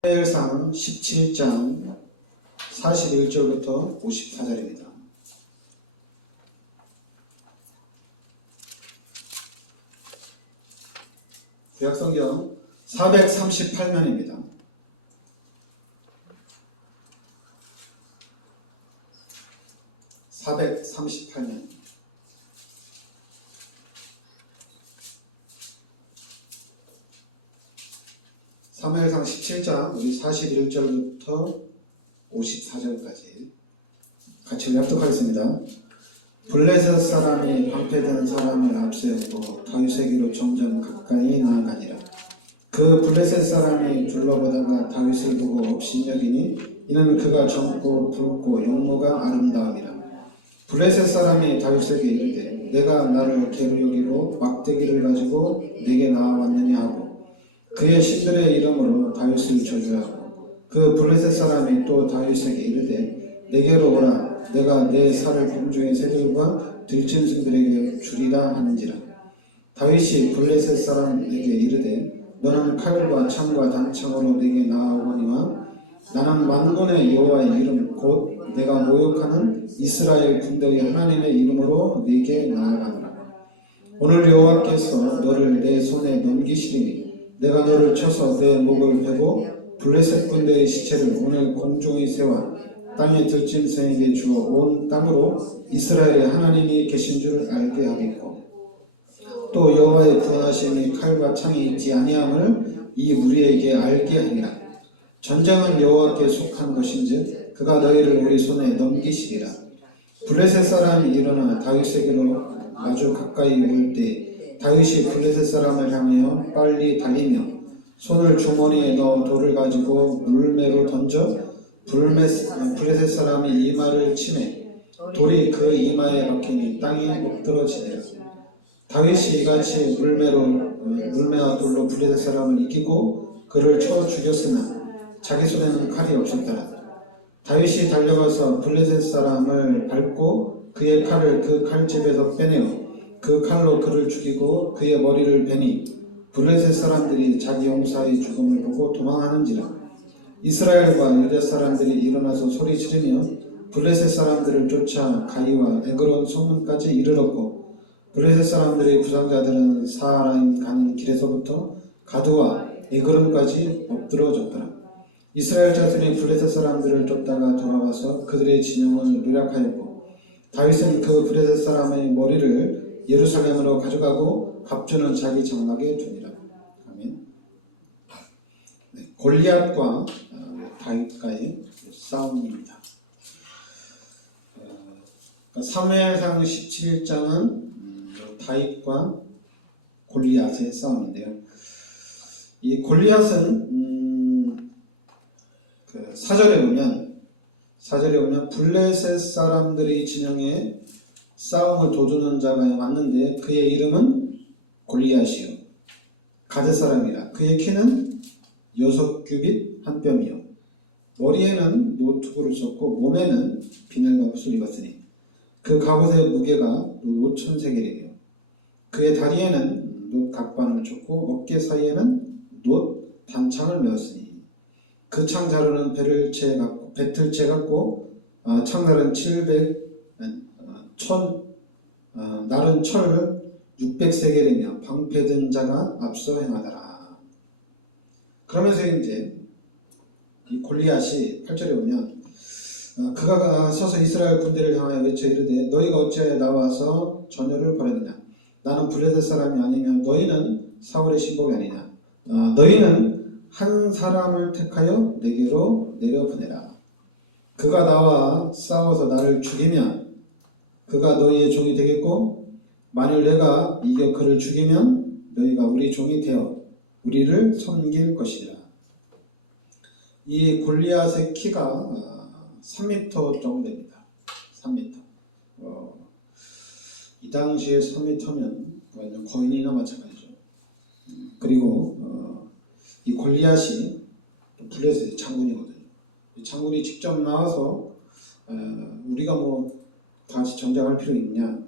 사무엘상 17장 41절부터 54절입니다. 구약성경 438면입니다. 사무엘상 17장 우리 41절부터 54절까지 같이 낭독하겠습니다. 블레셋 사람이 방패든 사람을 앞세우고 다윗에게로 점점 가까이 나아가니라. 그 블레셋 사람이 둘러보다가 다윗을 보고 업신여기니 이는 그가 젊고 붉고 용모가 아름다움이라. 블레셋 사람이 다윗에게 이르되 내가 나를 개로 여기고 막대기를 가지고 내게 나아왔느냐 하고 그의 신들의 이름으로 다윗을 저주하고 그 블레셋 사람이 또 다윗에게 이르되 내게로 오라. 내가 내 살을 공중의 새들과 들짐승들에게 주리라 하는지라. 다윗이 블레셋 사람에게 이르되 너는 칼과 창과 단창으로 내게 나아오거니와 나는 만군의 여호와의 이름 곧 내가 모욕하는 이스라엘 군대의 하나님의 이름으로 내게 나아가노라. 오늘 여호와께서 너를 내 손에 넘기시리니 내가 너를 쳐서 내 목을 베고 블레셋 군대의 시체를 오늘 공중의 새와 땅의 들짐승에게 주어 온 땅으로 이스라엘의 하나님이 계신 줄 알게 하겠고 또 여호와의 구원하심이 칼과 창이 있지 아니함을 이 무리에게 알게 하리라. 전쟁은 여호와께 속한 것인즉 그가 너희를 우리 손에 넘기시리라. 블레셋 사람이 일어나 다윗에게로 아주 가까이 올 때 다윗이 블레셋 사람을 향하여 빨리 달리며 손을 주머니에 넣어 돌을 가지고 물매로 던져 블레셋 사람이 이마를 치매 돌이 그 이마에 박히니 땅에 엎드러지니라. 다윗이 이같이 물매와 돌로 블레셋 사람을 이기고 그를 쳐 죽였으나 자기 손에는 칼이 없었더라. 다윗이 달려가서 블레셋 사람을 밟고 그의 칼을 그 칼집에서 빼내어 그 칼로 그를 죽이고 그의 머리를 베니 블레셋 사람들이 자기 용사의 죽음을 보고 도망하는지라. 이스라엘과 유다 사람들이 일어나서 소리 지르며 블레셋 사람들을 쫓아 가이와 에그론 소문까지 이르렀고 블레셋 사람들의 부상자들은 사하라임 가는 길에서부터 가드와 에그론까지 엎드러졌더라. 이스라엘 자손이 블레셋 사람들을 쫓다가 돌아와서 그들의 진영을 노략하였고 다윗은 그 블레셋 사람의 머리를 예루살렘으로 가져가고 갑주는 자기 장막에 두니라. 아멘. 네, 골리앗과 다윗과의 싸움입니다. 사무엘상 17장은 다윗과 골리앗의 싸움인데요. 이 골리앗은 사절에 보면 블레셋 사람들의 진영에 싸움을 도주는 자가 왔는데 그의 이름은 골리앗이요 가드 사람이라. 그의 키는 6규빗 한 뼘이요 머리에는 노투구를 썼고 몸에는 비늘 갑옷을 입었으니 그 갑옷의 무게가 5,000세겔이며 그의 다리에는 놋 각반을 쳤고 어깨 사이에는 놋 단창을 메었으니 그 창 자루는 배틀채 같고 창날은 날은 철 600세겔이며 방패든 자가 앞서 행하더라. 그러면서 이제 이 골리앗이 8절에 보면 그가 서서 이스라엘 군대를 향하여 외쳐 이르되 너희가 어찌하여 나와서 전열을 벌였느냐. 나는 블레셋 사람이 아니며 너희는 사울의 신복이 아니냐. 너희는 한 사람을 택하여 내게로 내려보내라. 그가 나와 싸워서 나를 죽이면 그가 너희의 종이 되겠고 만일 내가 이겨 그를 죽이면 너희가 우리 종이 되어 우리를 섬길 것이라. 이 골리앗의 키가 3m 정도 됩니다. 3m. 이 당시에 3m면 거인이나 마찬가지죠. 그리고 이 골리앗이 블레셋의 장군이거든요. 이 장군이 직접 나와서 우리가 다시 전쟁할 필요 있냐?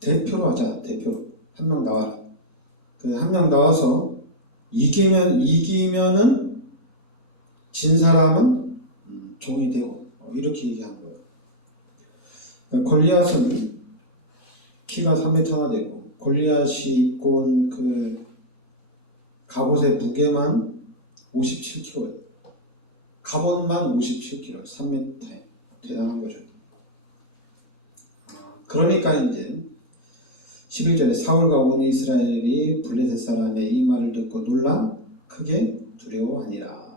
대표로 하자. 대표로 한 명 나와라. 그 한 명 나와서 이기면은 진 사람은 종이 되고 이렇게 얘기한 거예요. 그러니까 골리앗은 키가 3m나 되고 골리앗이 입고 온 그 갑옷의 무게만 57kg예요. 갑옷만 57kg, 3m에 대단한 거죠. 그러니까 이제 11절에 사울과 온 이스라엘이 블레셋 사람의 이 말을 듣고 놀라 크게 두려워하니라.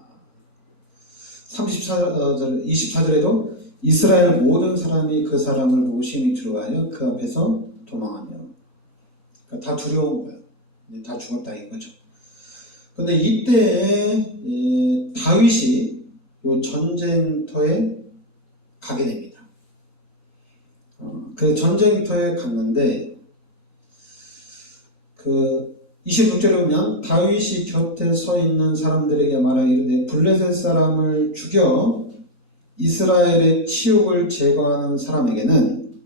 24절에도 이스라엘 모든 사람이 그 사람을 보고 심히 두려워하여 그 앞에서 도망하며, 그러니까 다 두려운 거예요. 다 죽었다 이거죠. 근데 이때 다윗이 이 전쟁터에 가게 됩니다. 그 전쟁터에 갔는데 그 26절에 보면 다윗이 곁에 서 있는 사람들에게 말하여 이르되 블레셋 사람을 죽여 이스라엘의 치욕을 제거하는 사람에게는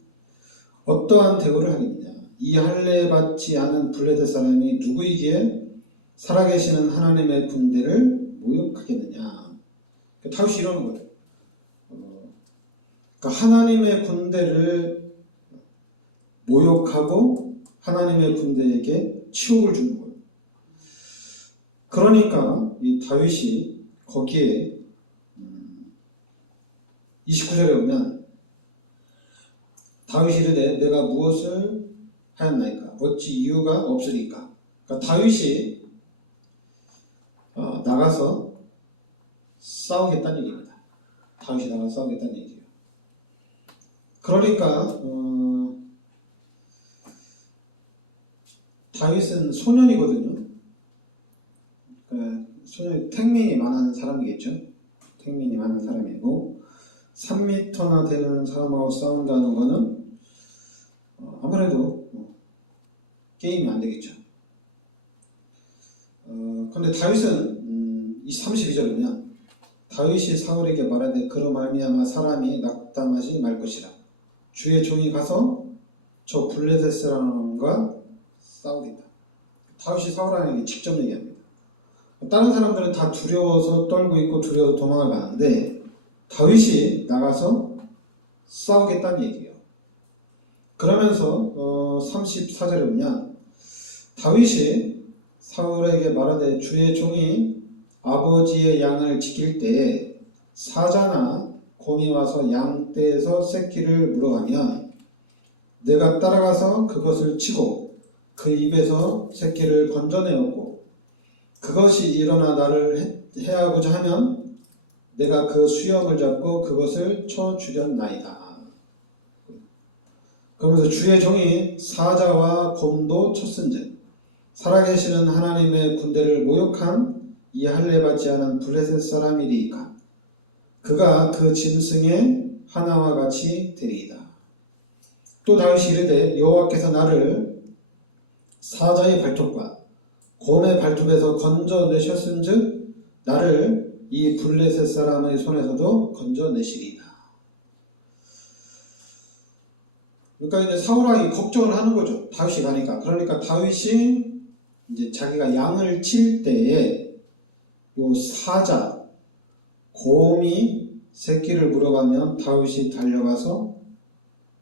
어떠한 대우를 하겠느냐. 이 할례 받지 않은 블레셋 사람이 누구이기에 살아계시는 하나님의 군대를 모욕하겠느냐. 다윗이 이러는 거예요. 그러니까 하나님의 군대를 모욕하고 하나님의 군대에게 치욕을 주는 거예요. 그러니까 이 다윗이 거기에 29절에 보면 다윗이 이르되 내가 무엇을 하였나이까 어찌 이유가 없으리까. 그러니까 다윗이 나가서 싸우겠다는 얘기입니다. 다윗이 나가서 싸우겠다는 얘기예요. 그러니까 다윗은 소년이거든요. 소년이 택민이 많은 사람이겠죠. 택민이 많은 사람이고 3m나 되는 사람하고 싸운다는 것은 아무래도 게임이 안 되겠죠. 그런데 다윗은 이 32절에 보면 다윗이 사울에게 말하되 그로 말미암아 사람이 낙담하지 말 것이라. 주의 종이 가서 저 블레셋 사람과 싸우겠다. 다윗이 사울에게 직접 얘기합니다. 다른 사람들은 다 두려워서 떨고 있고 두려워서 도망을 가는데 다윗이 나가서 싸우겠다는 얘기예요. 그러면서 34절에 보면 다윗이 사울에게 말하되 주의 종이 아버지의 양을 지킬 때에 사자나 곰이 와서 양떼에서 새끼를 물어가면 내가 따라가서 그것을 치고 그 입에서 새끼를 건져내었고 그것이 일어나 나를 해하고자 하면 내가 그 수염을 잡고 그것을 쳐 죽였나이다. 그러면서 주의 종이 사자와 곰도 쳤은즉 살아계시는 하나님의 군대를 모욕한 이 할례 받지 않은 블레셋 사람이리이까 그가 그 짐승의 하나와 같이 되리이다. 또 다윗이 이르되 여호와께서 나를 사자의 발톱과 곰의 발톱에서 건져내셨은즉 나를 이 블레셋 사람의 손에서도 건져내시리이다. 그러니까 이제 사울왕이 걱정을 하는 거죠. 다윗이 가니까. 그러니까 다윗이 이제 자기가 양을 칠 때에 요 사자, 곰이 새끼를 물어가면 다윗이 달려가서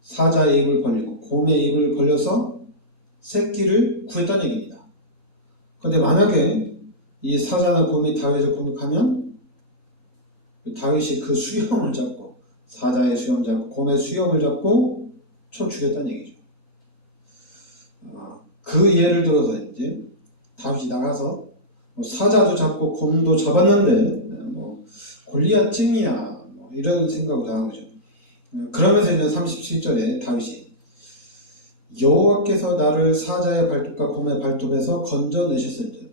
사자의 입을 벌리고 곰의 입을 벌려서 새끼를 구했다는 얘기입니다. 그런데 만약에 이 사자나 곰이 다윗을 공격하면 다윗이 그 수염을 잡고 사자의 수염 잡고 곰의 수염을 잡고 쳐 죽였다는 얘기죠. 그 예를 들어서 이제 다윗이 나가서 사자도 잡고 곰도 잡았는데 골리앗쯤이야 이런 생각을 하는 거죠. 그러면서 이제 37절에 다윗이 여호와께서 나를 사자의 발톱과 곰의 발톱에서 건져내셨을지.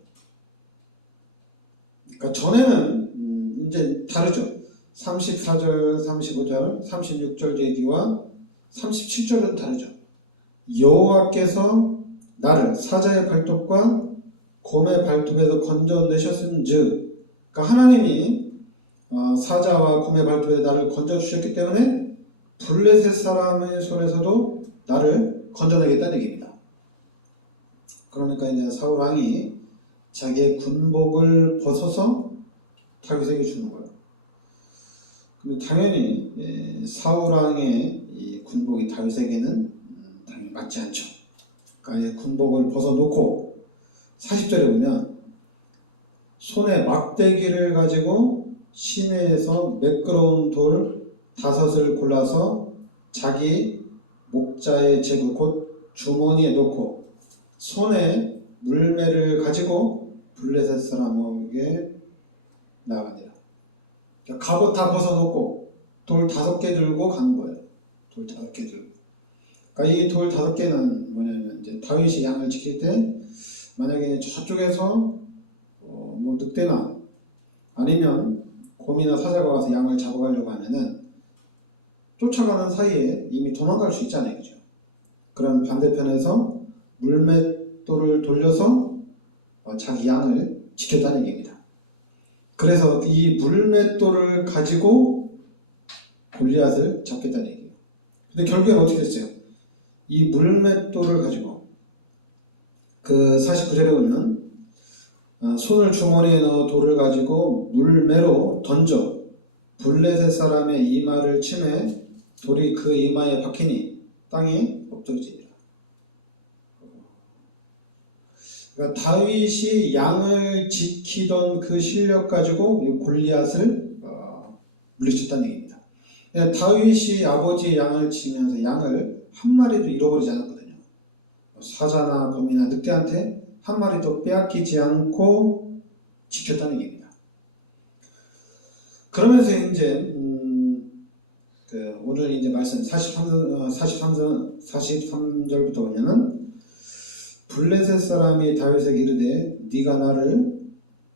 그러니까 전에는 이제 다르죠. 34절, 35절, 36절 얘기와 37절은 다르죠. 여호와께서 나를 사자의 발톱과 곰의 발톱에서 건져내셨은즉, 그러니까 하나님이 사자와 곰의 발톱에 나를 건져주셨기 때문에 블레셋 사람의 손에서도 나를 건져내겠다는 얘기입니다. 그러니까 이제 사울 왕이 자기의 군복을 벗어서 다윗에게 주는 거예요. 근데 당연히 사울 왕의 이 군복이 다윗에게는 당연히 맞지 않죠. 그러니까 군복을 벗어놓고 40절에 보면 손에 막대기를 가지고 시내에서 매끄러운 돌 5을 골라서 자기 목자의 제구 곧 주머니에 넣고 손에 물매를 가지고 블레셋 사람에게 나가니라. 그러니까 갑옷 다 벗어놓고 돌 5개 들고 간 거예요. 돌 5개 들고. 그러니까 이 돌 5개는 뭐냐면 이제 다윗이 양을 지킬 때 만약에 저쪽에서 뭐 늑대나 아니면 곰이나 사자가 와서 양을 잡아가려고 하면은 쫓아가는 사이에 이미 도망갈 수 있잖아요. 그죠? 그럼 반대편에서 물맷돌을 돌려서 자기 양을 지켰다는 얘기입니다. 그래서 이 물맷돌을 가지고 골리앗을 잡겠다는 얘기예요. 근데 결국엔 어떻게 됐어요? 이 물맷돌을 가지고 그 49절에 보면 손을 주머니에 넣어 돌을 가지고 물매로 던져 블레셋 사람의 이마를 치매 돌이 그 이마에 박히니 땅에 엎드러지니라. 그러니까 다윗이 양을 지키던 그 실력 가지고 이 골리앗을 물리쳤다는 얘기입니다. 다윗이 아버지의 양을 지키면서 양을 한 마리도 잃어버리지 않았거든요. 사자나 곰이나 늑대한테 한 마리도 빼앗기지 않고 지켰다는 얘기입니다. 그러면서 이제 오늘 이제 말씀 43절부터 보면은 블레셋 사람이 다윗에게 이르되 네가 나를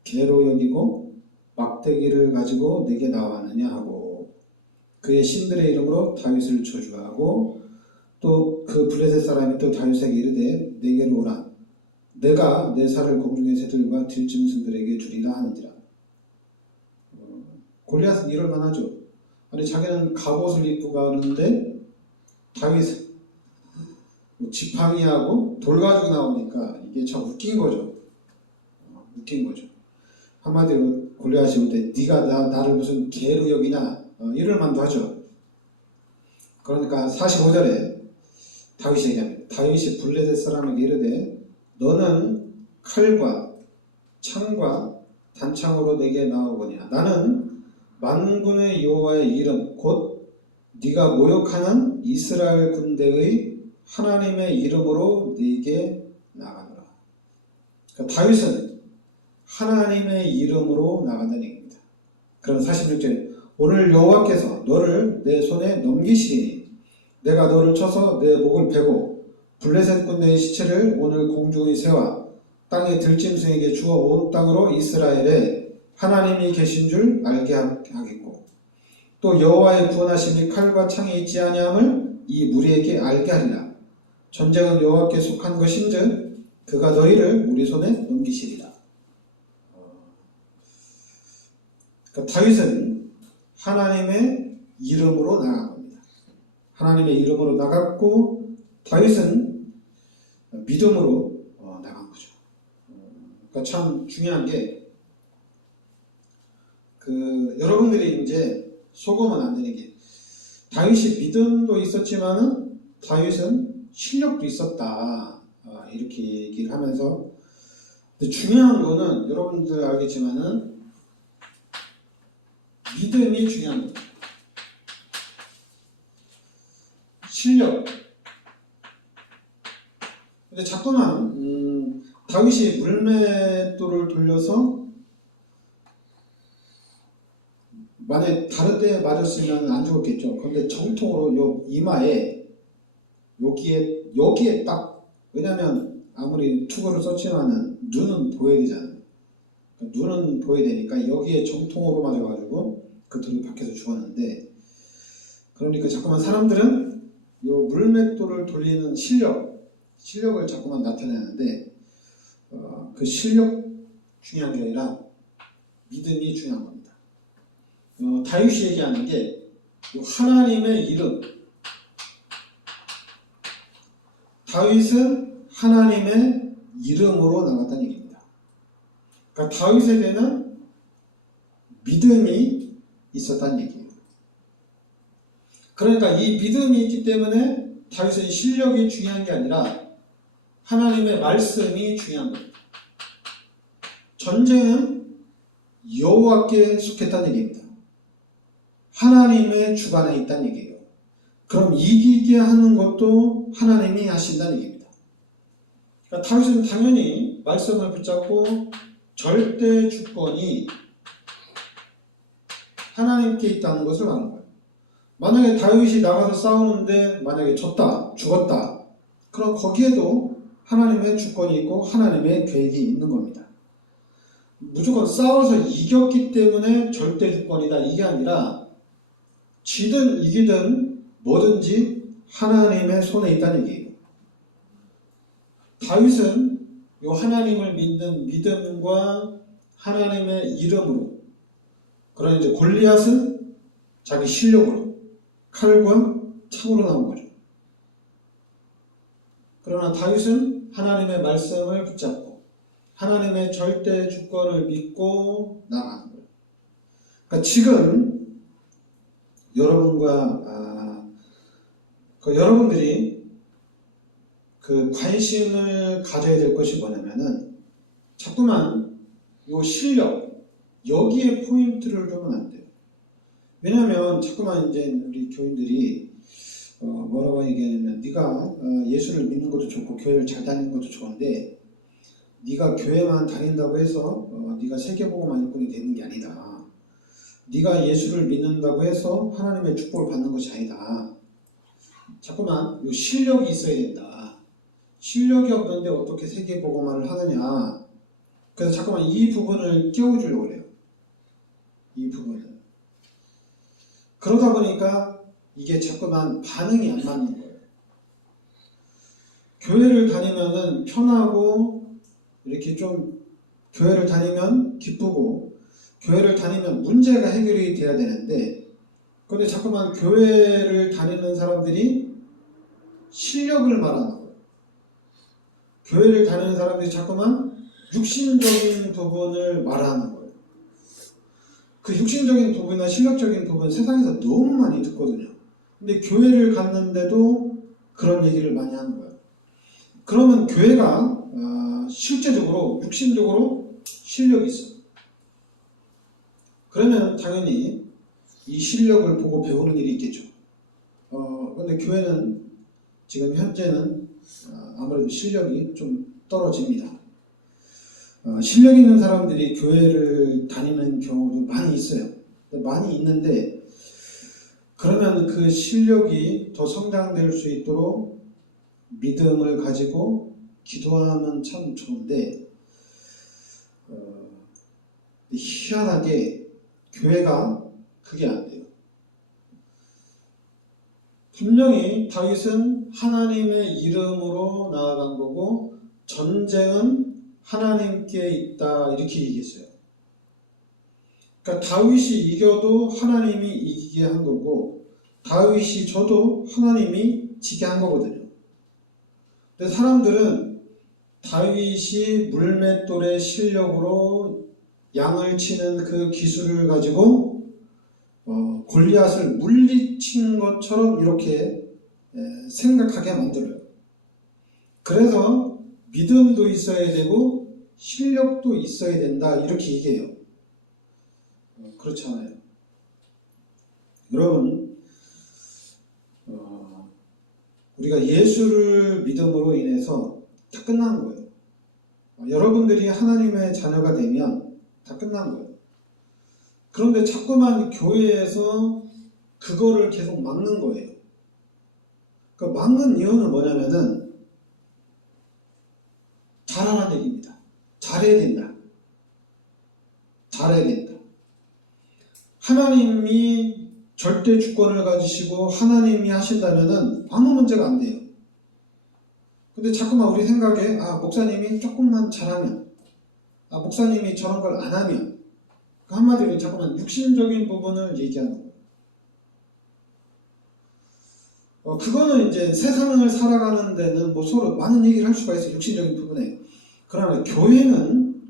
개로 여기고 막대기를 가지고 내게 나왔느냐 하고 그의 신들의 이름으로 다윗을 저주하고 또 그 블레셋 사람이 또 다윗에게 이르되 내게로 오라 내가 내 살을 공중의 새들과 들짐승들에게 주리라 하느니라. 골리앗은 이럴 만하죠. 아니 자기는 갑옷을 입고 가는데 다윗은 지팡이하고 돌 가지고 나오니까 이게 참 웃긴 거죠. 웃긴 거죠. 한마디로 골리앗이 올 때 네가 나를 무슨 개로 여기나 이럴 만도 하죠. 그러니까 45절에 다윗이 얘기합니다. 다윗이 블레셋 사람에게 이르되 너는 칼과 창과 단창으로 내게 나오거니와 나는 만군의 여호와의 이름 곧 네가 모욕하는 이스라엘 군대의 하나님의 이름으로 네게 나가노라. 그러니까 다윗은 하나님의 이름으로 나간다는 얘기입니다. 그럼 46절에 오늘 여호와께서 너를 내 손에 넘기시리니 내가 너를 쳐서 내 목을 베고 블레셋 군대의 시체를 오늘 공중의 새와 땅의 들짐승에게 주어 온 땅으로 이스라엘에 하나님이 계신 줄 알게 하겠고 또 여호와의 구원하심이 칼과 창에 있지 아니함을 이 무리에게 알게 하리라. 전쟁은 여호와께 속한 것인즉 그가 너희를 우리 손에 넘기시리라. 그러니까 다윗은 하나님의 이름으로 나간 겁니다. 하나님의 이름으로 나갔고 다윗은 믿음으로 나간 거죠. 그러니까 참 중요한 게 여러분들이 이제 속으면 안 되는 게 다윗이 믿음도 있었지만은 다윗은 실력도 있었다. 이렇게 얘기를 하면서 근데 중요한 거는 여러분들 알겠지만은 믿음이 중요한 겁니다. 실력. 근데 자꾸만 다윗이 물맷돌을 돌려서 만약에 다른 데 맞았으면 안 죽었겠죠. 그런데 정통으로 요 이마에 여기에 딱 왜냐면 아무리 투구를 썼지만은 눈은 보여야 되잖아요. 그러니까 눈은 보여야 되니까 여기에 정통으로 맞아가지고 그 돌이 박혀서 죽었는데 그러니까 자꾸만 사람들은 요 물맷돌을 돌리는 실력을 자꾸만 나타내는데 그 실력 중요한 게 아니라 믿음이 중요한 겁니다. 다윗이 얘기하는 게 하나님의 이름. 다윗은 하나님의 이름으로 나갔다는 얘기입니다. 그러니까 다윗에게는 믿음이 있었다는 얘기예요. 그러니까 이 믿음이 있기 때문에 다윗의 실력이 중요한 게 아니라 하나님의 말씀이 중요한 겁니다. 전쟁은 여호와께 속했다는 얘기입니다. 하나님의 주관에 있다는 얘기예요. 그럼 이기게 하는 것도 하나님이 하신다는 얘기입니다. 그러니까 다윗은 당연히 말씀을 붙잡고 절대 주권이 하나님께 있다는 것을 아는 거예요. 만약에 다윗이 나가서 싸우는데 만약에 졌다, 죽었다, 그럼 거기에도 하나님의 주권이 있고 하나님의 계획이 있는 겁니다. 무조건 싸워서 이겼기 때문에 절대 주권이다 이게 아니라 지든 이기든 뭐든지 하나님의 손에 있다는 얘기예요. 다윗은 이 하나님을 믿는 믿음과 하나님의 이름으로, 그러나 이제 골리앗은 자기 실력으로 칼과 창으로 나온 거죠. 그러나 다윗은 하나님의 말씀을 붙잡고 하나님의 절대 주권을 믿고 나가는 거예요. 그러니까 지금 여러분과 여러분들이 그 관심을 가져야 될 것이 뭐냐면은 자꾸만 요 실력 여기에 포인트를 두면 안 돼요. 왜냐하면 자꾸만 이제 우리 교인들이 뭐라고 얘기하냐면 네가 예수를 믿는 것도 좋고 교회를 잘 다니는 것도 좋은데 네가 교회만 다닌다고 해서 네가 세계복음만 일꾼이 되는 게 아니다. 네가 예수를 믿는다고 해서 하나님의 축복을 받는 것이 아니다. 자꾸만 요 실력이 있어야 된다. 실력이 없는데 어떻게 세계복음화를 하느냐. 그래서 자꾸만 이 부분을 끼워주려고 해요. 이 부분을. 그러다 보니까 이게 자꾸만 반응이 안 맞는 거예요. 교회를 다니면은 편하고 이렇게 좀 교회를 다니면 기쁘고 교회를 다니면 문제가 해결이 돼야 되는데 그런데 자꾸만 교회를 다니는 사람들이 실력을 말하는 거예요. 교회를 다니는 사람들이 자꾸만 육신적인 부분을 말하는 거예요. 그 육신적인 부분이나 실력적인 부분 세상에서 너무 많이 듣거든요. 근데 교회를 갔는데도 그런 얘기를 많이 하는 거예요. 그러면 교회가 실제적으로 육신적으로 실력이 있어요. 그러면 당연히 이 실력을 보고 배우는 일이 있겠죠. 근데 교회는 지금 현재는 아무래도 실력이 좀 떨어집니다. 실력 있는 사람들이 교회를 다니는 경우도 많이 있어요. 많이 있는데 그러면 그 실력이 더 성장될 수 있도록 믿음을 가지고 기도하면 참 좋은데 희한하게 교회가 그게 안 돼요. 분명히 다윗은 하나님의 이름으로 나아간 거고 전쟁은 하나님께 있다 이렇게 얘기했어요. 그러니까 다윗이 이겨도 하나님이 이기게 한 거고 다윗이 져도 하나님이 지게 한 거거든요. 근데 사람들은 다윗이 물맷돌의 실력으로 양을 치는 그 기술을 가지고 골리앗을 물리친 것처럼 이렇게 생각하게 만들어요. 그래서 믿음도 있어야 되고 실력도 있어야 된다 이렇게 얘기해요. 그렇잖아요. 여러분 우리가 예수를 믿음으로 인해서 다 끝난 거예요. 여러분들이 하나님의 자녀가 되면 다 끝난 거예요. 그런데 자꾸만 교회에서 그거를 계속 막는 거예요. 그 막는 이유는 뭐냐면은 잘하라는 얘기입니다. 잘해야 된다. 잘해야 된다. 하나님이 절대 주권을 가지시고 하나님이 하신다면은 아무 문제가 안 돼요. 근데 자꾸만 우리 생각에 목사님이 조금만 잘하면 목사님이 저런 걸 안 하면 한마디로 자꾸만 육신적인 부분을 얘기하는 거예요. 그거는 이제 세상을 살아가는 데는 뭐 서로 많은 얘기를 할 수가 있어요. 육신적인 부분에. 그러나 교회는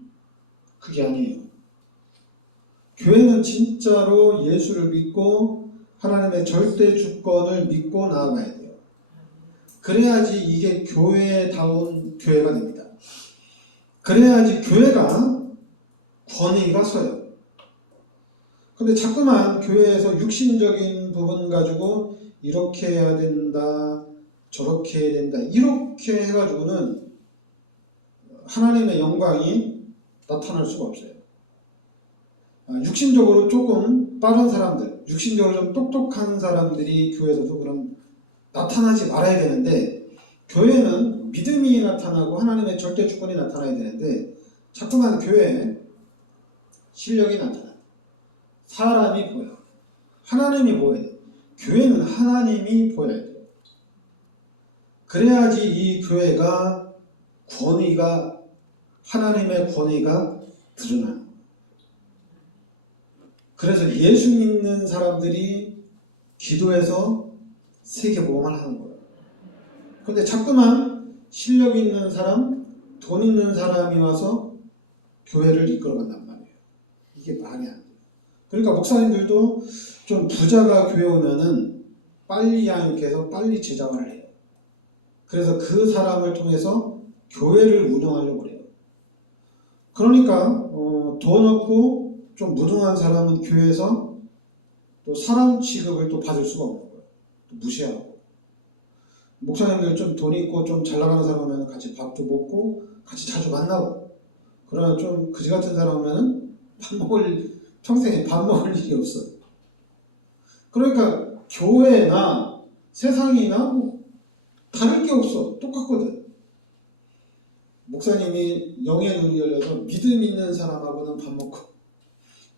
그게 아니에요. 교회는 진짜로 예수를 믿고 하나님의 절대 주권을 믿고 나아가야 돼요. 그래야지 이게 교회다운 교회가 됩니다. 그래야지 교회가 권위가 서요. 근데 자꾸만 교회에서 육신적인 부분 가지고 이렇게 해야 된다, 저렇게 해야 된다, 이렇게 해가지고는 하나님의 영광이 나타날 수가 없어요. 육신적으로 조금 빠른 사람들, 육신적으로 좀 똑똑한 사람들이 교회에서도 그럼 나타나지 말아야 되는데, 교회는 믿음이 나타나고 하나님의 절대 주권이 나타나야 되는데 자꾸만 교회에 실력이 나타나요. 사람이 보여. 하나님이 보여야 돼요. 교회는 하나님이 보여야 돼요. 그래야지 이 교회가 권위가, 하나님의 권위가 드러나요. 그래서 예수 믿는 사람들이 기도해서 세계복음을 하는 거예요. 근데 자꾸만 실력 있는 사람, 돈 있는 사람이 와서 교회를 이끌어간단 말이에요. 이게 말이 안 돼요. 그러니까 목사님들도 좀 부자가 교회 오면은 빨리 양육해서 빨리 제자화를 해요. 그래서 그 사람을 통해서 교회를 운영하려고 그래요. 그러니까 돈 없고 좀 무능한 사람은 교회에서 또 사람 취급을 또 받을 수가 없는 거예요. 또 무시하고. 목사님들 좀 돈 있고 좀 잘 나가는 사람이면 같이 밥도 먹고 같이 자주 만나고, 그러나 좀 그지 같은 사람이면 평생에 밥 먹을 일이 없어요. 그러니까 교회나 세상이나 뭐 다를 게 없어. 똑같거든. 목사님이 영의 눈이 열려서 믿음 있는 사람하고는 밥 먹고,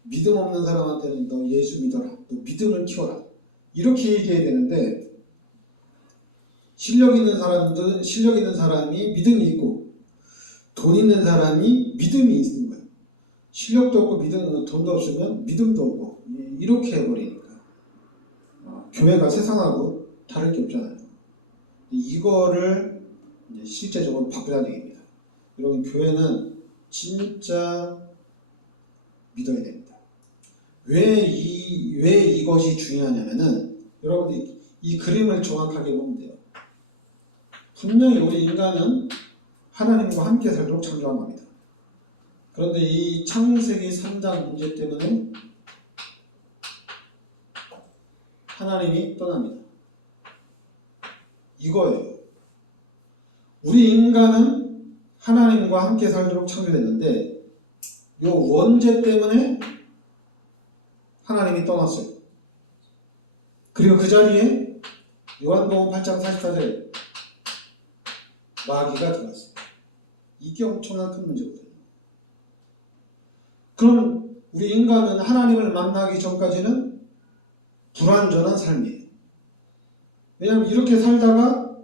믿음 없는 사람한테는 너 예수 믿어라, 너 믿음을 키워라, 이렇게 얘기해야 되는데, 실력 있는 사람이 믿음이 있고 돈 있는 사람이 믿음이 있는 거예요. 실력도 없고 돈도 없으면 믿음도 없고, 이렇게 해버리니까 교회가 세상하고 다를 게 없잖아요. 이거를 이제 실제적으로 바꾸자는 얘기입니다. 여러분, 교회는 진짜 믿어야 됩니다. 왜 이것이 중요하냐면은, 여러분들이 이 그림을 정확하게 보면 돼요. 분명히 우리 인간은 하나님과 함께 살도록 창조한 겁니다. 그런데 이 창세기 3장 문제 때문에 하나님이 떠납니다. 이거예요. 우리 인간은 하나님과 함께 살도록 창조됐는데 요 원죄 때문에 하나님이 떠났어요. 그리고 그 자리에 요한복음 8장 44절에 마귀가 들어왔어요. 이게 엄청난 큰 문제거든요. 그럼 우리 인간은 하나님을 만나기 전까지는 불완전한 삶이에요. 왜냐하면 이렇게 살다가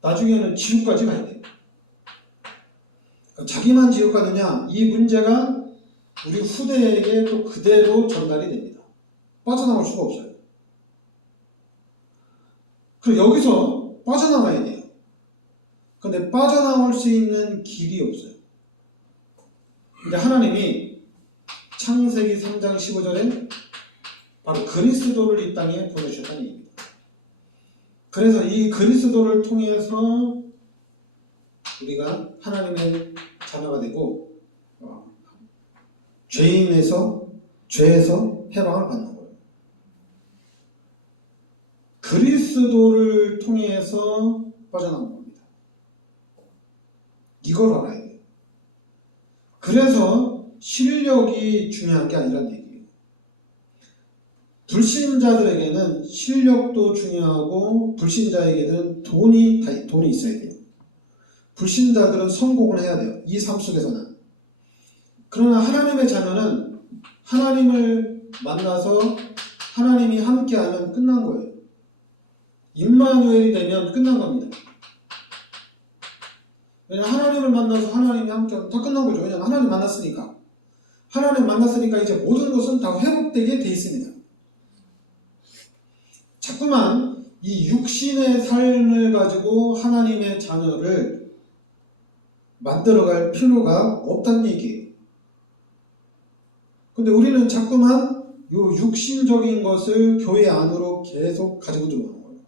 나중에는 지옥까지 가야 돼요. 그러니까 자기만 지옥 가느냐, 이 문제가 우리 후대에게 또 그대로 전달이 됩니다. 빠져나올 수가 없어요. 그리고 여기서 빠져나와야 돼요. 근데 빠져나올 수 있는 길이 없어요. 근데 하나님이 창세기 3장 15절에 바로 그리스도를 이 땅에 보내주셨다는 얘기입니다. 그래서 이 그리스도를 통해서 우리가 하나님의 자녀가 되고 죄에서 해방을 받는 거예요. 그리스도를 통해서 빠져나온 겁니다. 이걸 알아야 돼요. 그래서 실력이 중요한 게 아니란 얘기예요. 불신자들에게는 실력도 중요하고 불신자에게는 돈이 있어야 돼요. 불신자들은 성공을 해야 돼요. 이 삶 속에서는. 그러나 하나님의 자녀는 하나님을 만나서 하나님이 함께하면 끝난 거예요. 임마누엘이 되면 끝난 겁니다. 왜냐하면 하나님을 만나서 하나님이 함께하면 다 끝난 거죠. 왜냐하면 하나님 만났으니까. 하나님 만났으니까 이제 모든 것은 다 회복되게 돼 있습니다. 자꾸만 이 육신의 삶을 가지고 하나님의 자녀를 만들어갈 필요가 없다는 얘기예요. 근데 우리는 자꾸만 요 육신적인 것을 교회 안으로 계속 가지고 들어오는 거예요.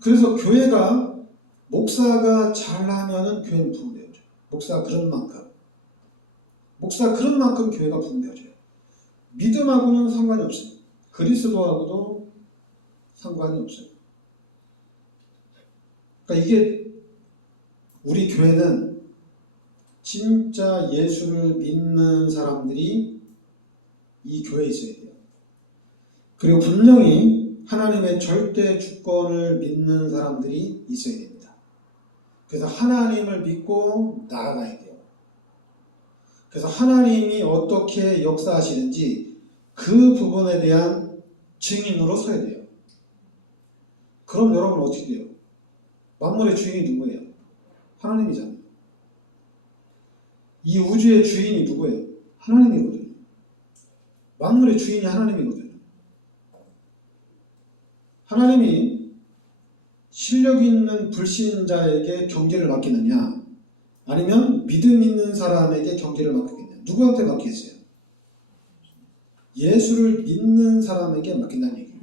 그래서 교회가 목사가 잘하면은 교회는 부흥되어져요. 목사가 그런 만큼 교회가 부흥되어져요. 믿음하고는 상관이 없어요. 그리스도하고도 상관이 없어요. 그러니까 이게 우리 교회는 진짜 예수를 믿는 사람들이 이 교회에 있어야 돼요. 그리고 분명히 하나님의 절대 주권을 믿는 사람들이 있어야 됩니다. 그래서 하나님을 믿고 나아가야 돼요. 그래서 하나님이 어떻게 역사하시는지 그 부분에 대한 증인으로 서야 돼요. 그럼 여러분 어떻게 돼요? 만물의 주인이 누구예요? 하나님이잖아요. 이 우주의 주인이 누구예요? 하나님이거든요. 만물의 주인이 하나님이거든요. 하나님이 실력 있는 불신자에게 경제를 맡기느냐, 아니면 믿음 있는 사람에게 경제를 맡기느냐? 누구한테 맡기겠어요? 예수를 믿는 사람에게 맡긴다는 얘기예요.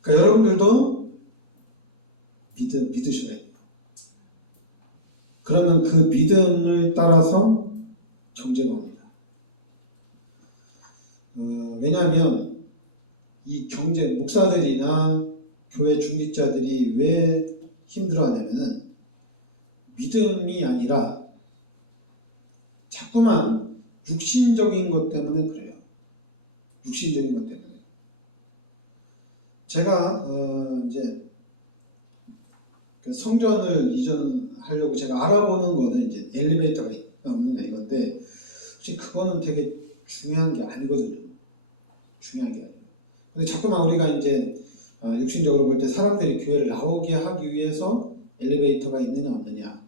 그러니까 여러분들도 믿으셔야 돼요. 그러면 그 믿음을 따라서 경제가 옵니다. 왜냐하면 이 경제, 목사들이나 교회 중직자들이 왜 힘들어하냐면은 믿음이 아니라 자꾸만 육신적인 것 때문에 그래요. 육신적인 것 때문에. 제가 이제 성전을 이전하려고 제가 알아보는 거는 이제 엘리베이터가 없느냐 이건데, 솔직히 그거는 되게 중요한 게 아니거든요. 중요한 게 아니에요. 근데 자꾸만 우리가 이제 육신적으로 볼 때 사람들이 교회를 나오게 하기 위해서 엘리베이터가 있느냐 없느냐,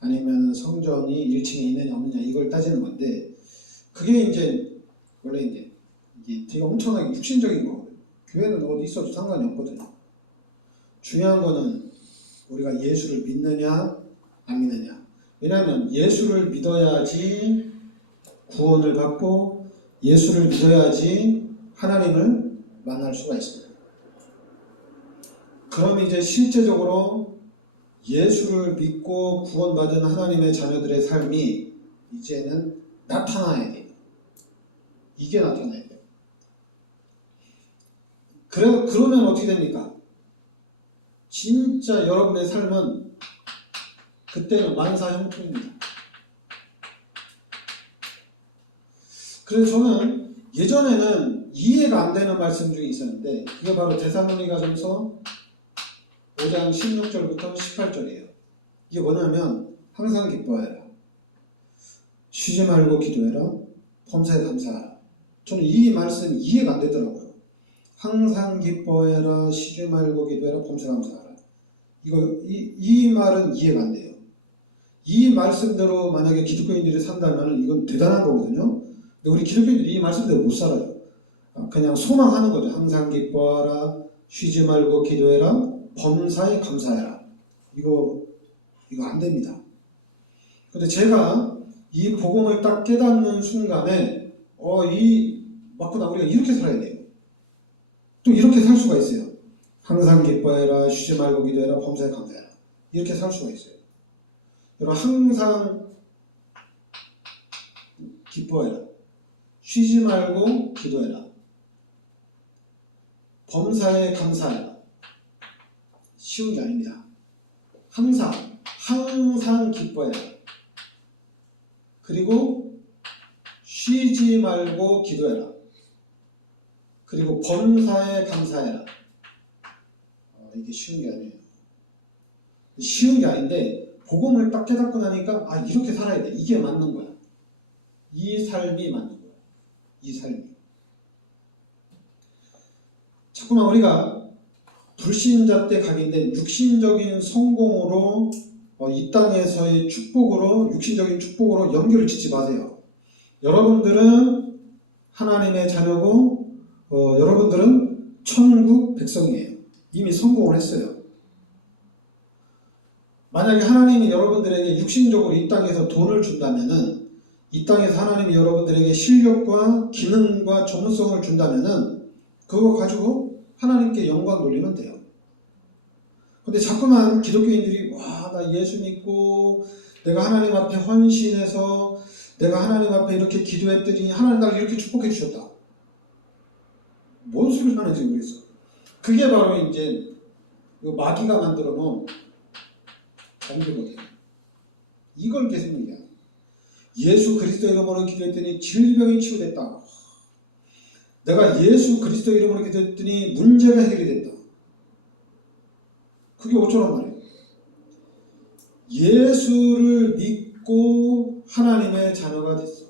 아니면 성전이 1층에 있느냐 없느냐 이걸 따지는 건데, 그게 이제 원래 이제 되게 엄청나게 육신적인 거거든요. 교회는 어디 있어도 상관이 없거든요. 중요한 거는 우리가 예수를 믿느냐 안 믿느냐. 왜냐하면 예수를 믿어야지 구원을 받고 예수를 믿어야지 하나님을 만날 수가 있습니다. 그럼 이제 실제적으로 예수를 믿고 구원받은 하나님의 자녀들의 삶이 이제는 나타나야 돼요. 이게 나타나야 돼요. 그러면 어떻게 됩니까? 진짜 여러분의 삶은 그때는 만사형통입니다. 그래서 저는 예전에는 이해가 안 되는 말씀 중에 있었는데, 그게 바로 데살로니가전서 5장 16절부터 18절이에요. 이게 뭐냐면 항상 기뻐해라, 쉬지 말고 기도해라, 범사에 감사하라. 저는 이 말씀이 이해가 안 되더라고요. 항상 기뻐해라, 쉬지 말고 기도해라, 범사에 감사하라. 이 말은 이해가 안 돼요. 이 말씀대로 만약에 기독교인들이 산다면 이건 대단한 거거든요. 근데 우리 기독교인들이 이 말씀대로 못 살아요. 그냥 소망하는 거죠. 항상 기뻐하라, 쉬지 말고 기도해라, 범사에 감사해라. 이거 안 됩니다. 근데 제가 이 복음을 딱 깨닫는 순간에 맞구나, 우리가 이렇게 살아야 돼요. 또 이렇게 살 수가 있어요. 항상 기뻐해라, 쉬지 말고 기도해라, 범사에 감사해라. 이렇게 살 수가 있어요. 여러분, 항상 기뻐해라, 쉬지 말고 기도해라, 범사에 감사해라. 쉬운 게 아닙니다. 항상 기뻐해라. 그리고 쉬지 말고 기도해라. 그리고 범사에 감사해라. 이게 쉬운 게 아니에요. 쉬운 게 아닌데 복음을 딱 깨닫고 나니까 이렇게 살아야 돼. 이게 맞는 거야. 이 삶이 맞는 거야. 이 삶이. 자꾸만 우리가 불신자 때 각인된 육신적인 성공으로 이 땅에서의 축복으로, 육신적인 축복으로 연결을 짓지 마세요. 여러분들은 하나님의 자녀고 여러분들은 천국 백성이에요. 이미 성공을 했어요. 만약에 하나님이 여러분들에게 육신적으로 이 땅에서 돈을 준다면은 이 땅에서 하나님이 여러분들에게 실력과 기능과 전문성을 준다면은 그거 가지고 하나님께 영광 돌리면 돼요. 근데 자꾸만 기독교인들이 와, 나 예수 믿고 내가 하나님 앞에 헌신해서 내가 하나님 앞에 이렇게 기도했더니 하나님 나를 이렇게 축복해 주셨다. 뭔 소리를 하는지 모르겠어. 그게 바로 이제 마귀가 만들어 놓은 범죄거든요. 이걸 계속 얘기해요. 예수 그리스도 이름으로 기도했더니 질병이 치유됐다. 내가 예수 그리스도 이름으로 기도했더니 문제가 해결이 됐다. 그게 어쩌란 말이에요. 예수를 믿고 하나님의 자녀가 됐어.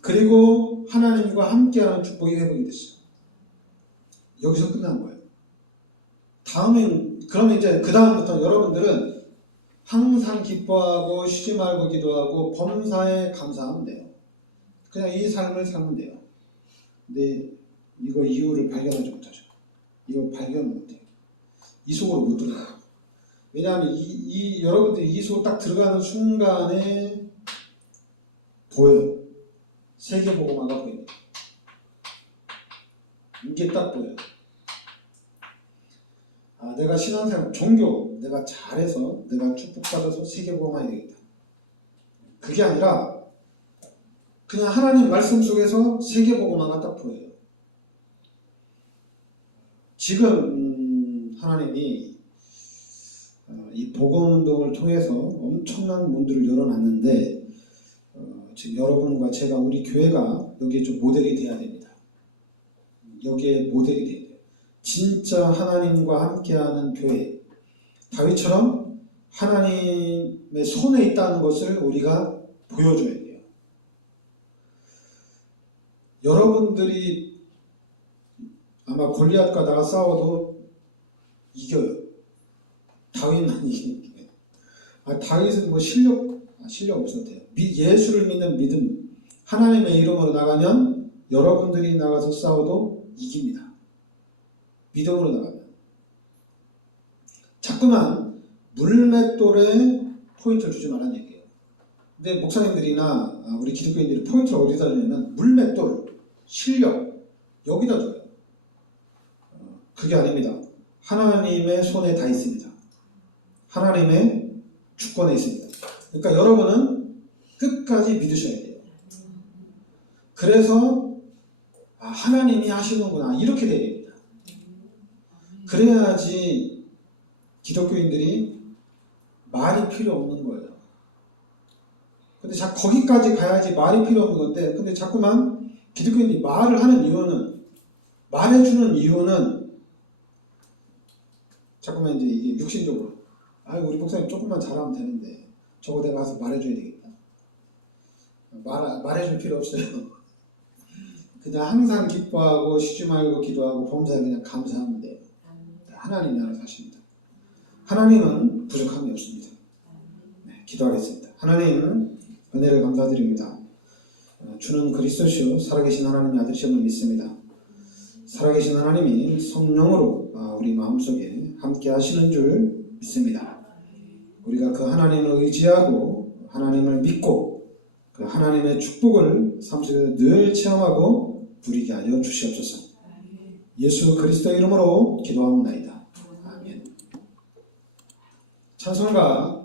그리고 하나님과 함께하는 축복이 회복이 됐어. 여기서 끝난 거예요. 그러면 이제 그 다음부터 여러분들은 항상 기뻐하고 쉬지 말고 기도하고 범사에 감사하면 돼요. 그냥 이 삶을 살면 돼요. 근데 이거 이유를 발견하지 못하죠. 이거 발견 못해요. 이 속으로 못 들어가요. 왜냐하면 여러분들이 이 속 딱 들어가는 순간에 보여요. 세계복음화가 보입니다. 이게 딱 보여요. 아, 내가 신앙생활, 종교, 내가 잘해서, 내가 축복받아서 세계복음화해야 되겠다. 그게 아니라 그냥 하나님 말씀 속에서 세계복음화가 딱 보여요. 지금 하나님이 이 복음운동을 통해서 엄청난 문들을 열어놨는데 지금 여러분과 제가 우리 교회가 여기에 좀 모델이 돼야 됩니다. 여기에 모델이 돼야 돼요. 진짜 하나님과 함께하는 교회, 다윗처럼 하나님의 손에 있다는 것을 우리가 보여줘야 돼요. 여러분들이 아마 골리앗과 나가 싸워도 이겨요. 다윗만 이기는 게. 다윗은 뭐 실력 없어도 돼요. 예수를 믿는 믿음, 하나님의 이름으로 나가면 여러분들이 나가서 싸워도 이깁니다. 믿음으로 나가면. 자꾸만 물맷돌에 포인트를 주지 말라는 얘기예요. 근데 목사님들이나 우리 기독교인들이 포인트를 어디다 주냐면 물맷돌, 실력, 여기다 줘요. 그게 아닙니다. 하나님의 손에 다 있습니다. 하나님의 주권에 있습니다. 그러니까 여러분은 끝까지 믿으셔야 돼요. 그래서 하나님이 하시는구나 이렇게 돼야 됩니다. 그래야지 기독교인들이 말이 필요 없는 거예요. 근데 거기까지 가야지 말이 필요 없는 건데, 근데 자꾸만 기독교인들이 말을 하는 이유는, 말해주는 이유는 자꾸만 이제 이게 육신적으로 우리 목사님 조금만 잘하면 되는데 저거 내가 가서 말해줘야 되겠다. 말해줄 필요 없어요. 그냥 항상 기뻐하고 쉬지 말고 기도하고 범사에 그냥 감사하면 돼요. 하나님이 알아서 하십니다. 하나님은 부족함이 없습니다. 네, 기도하겠습니다. 하나님, 은혜를 감사드립니다. 주는 그리스도시요 살아계신 하나님의 아들이심을 믿습니다. 살아계신 하나님이 성령으로 우리 마음속에 함께 하시는 줄 믿습니다. 우리가 그 하나님을 의지하고 하나님을 믿고 그 하나님의 축복을 삶 속에서 늘 체험하고 누리게 하여 주시옵소서. 예수 그리스도 이름으로 기도합니다. 아멘. 찬송가